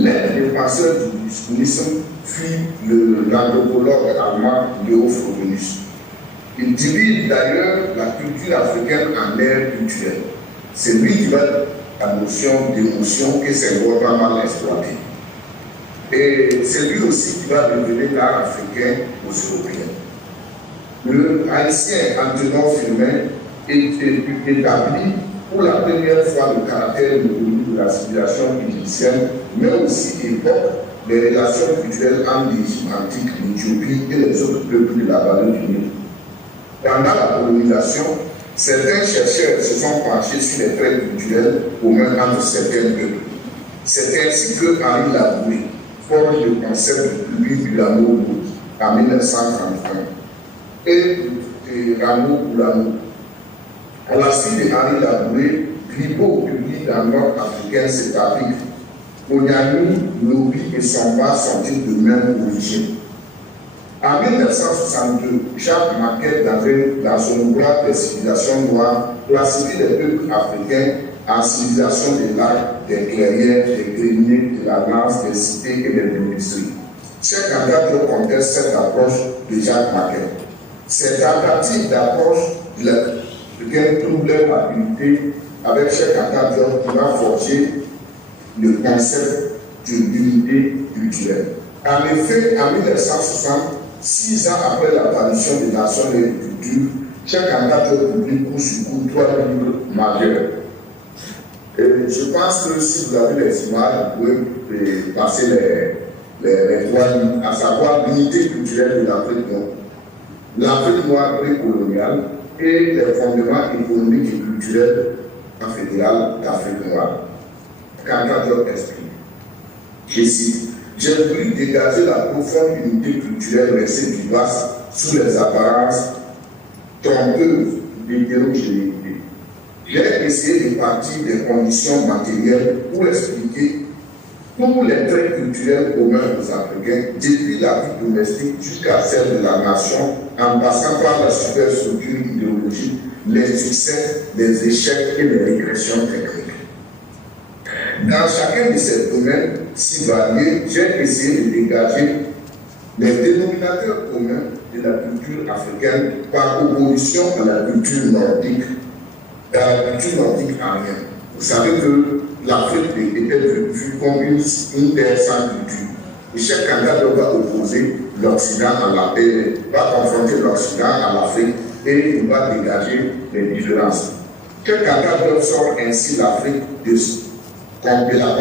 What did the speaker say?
L'un des penseurs du discourisme fut l'anthropologue allemand Leo Frobenius. Il divise d'ailleurs la culture africaine en aires culturelles. C'est lui qui va la notion d'émotion que Senghor va mal exploiter. Et c'est lui aussi qui va révéler l'art africain aux Européens. Le haïtien Antonin Firmin établit pour la première fois le caractère économique de la civilisation égyptienne, mais aussi évoque les relations culturelles entre l'Égypte antique, l'Éthiopie et les autres peuples de la vallée du Nil. Pendant la colonisation, certains chercheurs se sont penchés sur les traits culturels communs entre certains peuples. C'est ainsi que Henri Labouré forge le concept du public du l'amour en 1931 et Rameau pour l'amour. À la suite de Henri Labouré, Gribaud publie dans le nord africain cet article. Onyami, Lobi et Samba sont-ils de même origine? En 1962, Jacques Maquet, dans son ouvrage de civilisation noire, classifie les peuples africains en civilisation des lacs, des clairières, des greniers, de la lance, des cités et des industries. Cheikh Anta Diop conteste cette approche de Jacques Maquet. Cette tentative d'approche de l'Africain trouve leur habilité avec Cheikh Anta Diop qui va forger le concept d'unité culturelle. En effet, en 1960, 6 ans après l'apparition des Nations et des cultures, Cheikh Anta Diop publie coup sur coup 3 livres majeurs. Et je pense que si vous avez les images, vous pouvez passer les 3 livres, à savoir l'unité culturelle de l'Afrique noire, l'Afrique noire précoloniale et les fondements économiques et culturels fédéraux d'Afrique noire. Anta Diop explique, je cite, j'ai voulu dégager la profonde unité culturelle restée du vaste sous les apparences trompeuses d'hétérogénéité. J'ai essayé de partir des conditions matérielles pour expliquer tous les traits culturels communs aux Africains, depuis la vie domestique jusqu'à celle de la nation, en passant par la superstructure idéologique, les succès, les échecs et les régressions techniques. Dans chacun de ces domaines si variés, j'ai essayé de dégager les dénominateurs communs de la culture africaine par opposition à la culture nordique. Dans la culture nordique arienne, vous savez que l'Afrique était vue comme une terre sans culture. Et chaque candidat va opposer l'Occident à la paix, va confronter l'Occident à l'Afrique et il va dégager les différences. Chaque candidat sort ainsi l'Afrique de la